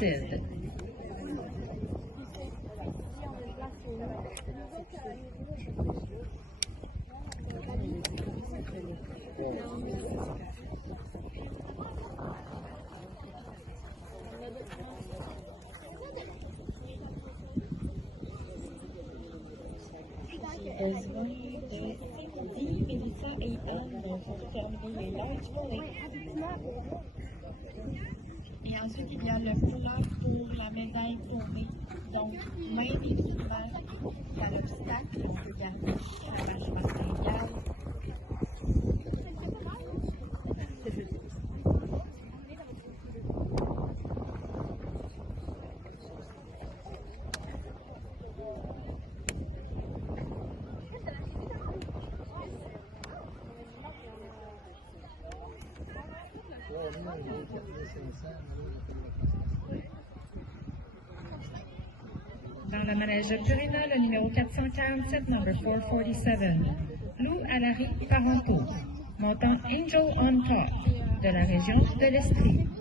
Sid. Besoin de Cindy, Mélissa et Anne pour terminer les lives volés. Et ensuite, il y a le foulard pour la médaille tournée. Donc, même équipement qu'à l'obstacle, on peut garder la page martingale. Dans le manège Purina, le numéro 447, number 447, Lou Alary Parenteau, montant Angel on Top, de la région de l'Estrie.